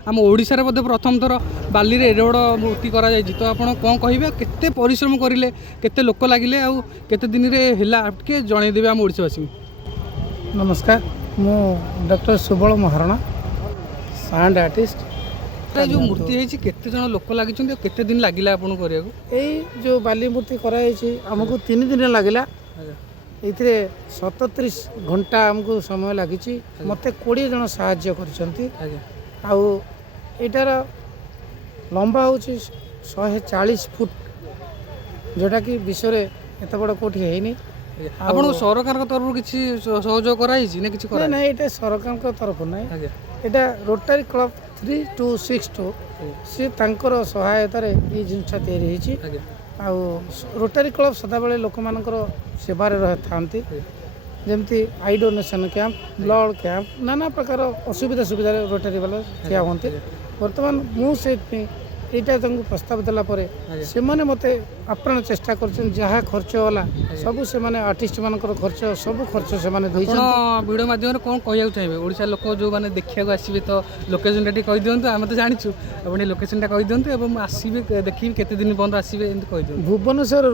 आम ओडिशारे बोधे प्रथम थर बाली रे एडे बड़ मूर्ति करा जायछि तो आपण कोन कहिबे केते परिश्रम करिले केते लोक लागिले आ केते दिन रे हैला के जणै देबे आम ओडिसावासी। नमस्कार, मु doctor Subal Maharana sound artist. जो मूर्ति है केते जन लोक लागि केते दिन लागिला आपन करिया को एई जो बाली मूर्ति कराई हमको 3 दिन लगिला। ये 37 घंटा हमको समय लगी मत 20 जन साहाय्य कर लंबा हूँ 140 फुट जोटा कि विश्व में एत बड़ कौटी है आपन सरकार तरफ किसी सहयोग कराई ना किसी करा ना ये सरकार तरफ ना ये रोटारी क्लब 3262 सी तांकर सहायतार ये जिनसा तैयारी रोटारी क्लब सदाबले लोक मानकर सेवार था जमती आई डोनेशन कैंप ब्लड कैंप नाना प्रकार असुविधा सुविधा रोटारी वाला ठिया हमें बर्तमान मुझे प्रस्ताव देलापर से मत आप्राण चेष्टा कर खर्च वाला सब से आर्टिस्ट मान खर्च सब खर्च से वीडियो माध्यम कौन कह चाहिए ओडिशा लोक जो मैंने देखा आसवे तो लोकेशन कही दिंतु आम तो जाचु अपनी लोकेशन कही दिंतु आसवे देखिए केते दिन पर्यटन आसवे कही दिखाँ भुवनेश्वर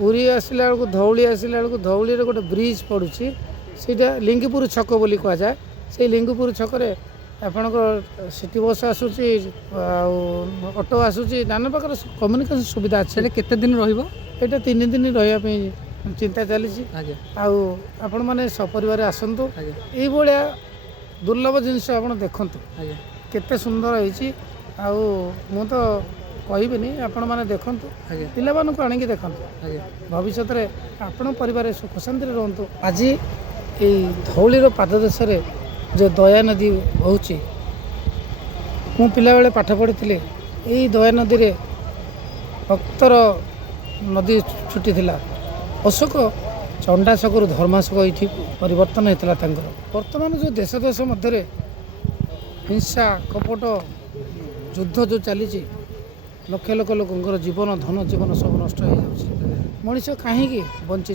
पुरी आसला बेलू धौली आसला बेलू धौली गोटे ब्रिज पड़ुची सीटा लिंगीपुर छक बोली कह जाए से लिंगीपुर छकरे आपणक सिटी बस आसूची ऑटो आसूची नाना प्रकार कम्युनिकेशन सुविधा अच्छे केते दिन रहिबो एटा 3 दिन रही चिंता चली आपण मैंने सपरिवार आसतु ये दुर्लभ जिनस आप देखु केते सुंदर होती मु तो कहबी आपण मैंने देखु पिला आणिक देखु भविष्य में आपण परिवार सुख शांति रुहतु। आज ये धौलीर पाददेश जो दया नदी होची मु पिला बेले पाठ पढ़ी यही दया नदी रे भक्तर नदी छुटी थिला अशोक चंडाशोक धर्माशोक ये परिवर्तन होता वर्तमान जो देश देश मध्य हिंसा कपट युद्ध जो चली लक्ष लक्ष लोकर जीवन धन जीवन सब नष्ट हो मनीष कहीं बंची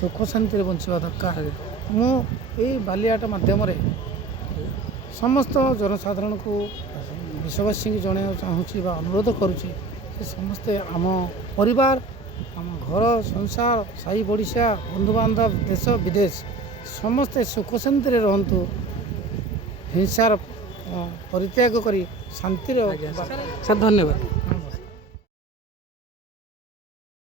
सुख शांति बंचा दरकार मु बालियाट मध्यम समस्त जनसाधारण को विश्ववासी की जन चाहूँगी अनुरोध करुँची समस्ते आम परिवार आम घर संसार साई पड़िशा बंधु बांधव देश विदेश समस्ते सुख शांति रहतु हिंसार परित्याग करी शांति। सर धन्यवाद।